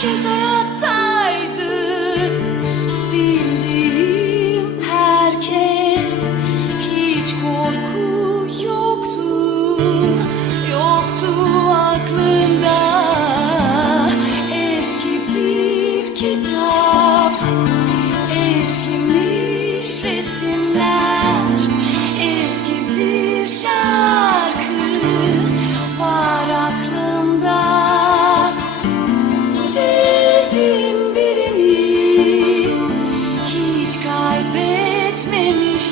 Cause I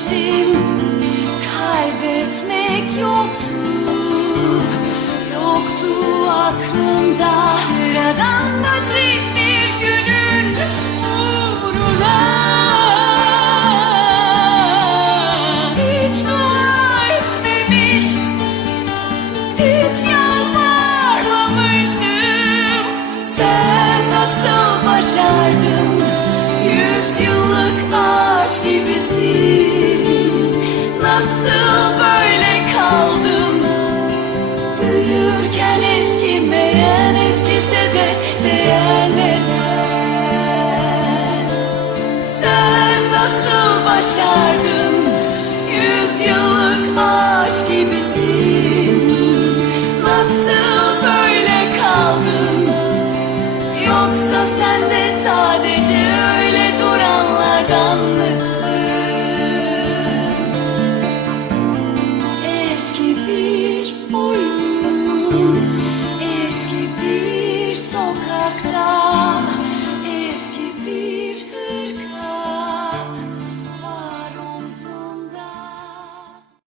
kaybetmemiştim. Kaybetmek yoktu, yoktu aklımda. Sıradan basit bir günün uğruna hiç dua etmemiş, hiç yalvarmamıştım. Sen nasıl başardın? Yüz yıllık ağaç gibisin. Nasıl böyle kaldın? Büyürken eskimeyen eskise de değerlenen. Sen nasıl başardın? Yüz yıllık ağaç gibisin. Nasıl böyle kaldın? Yoksa sen de sadece öyle duranlardan Oh.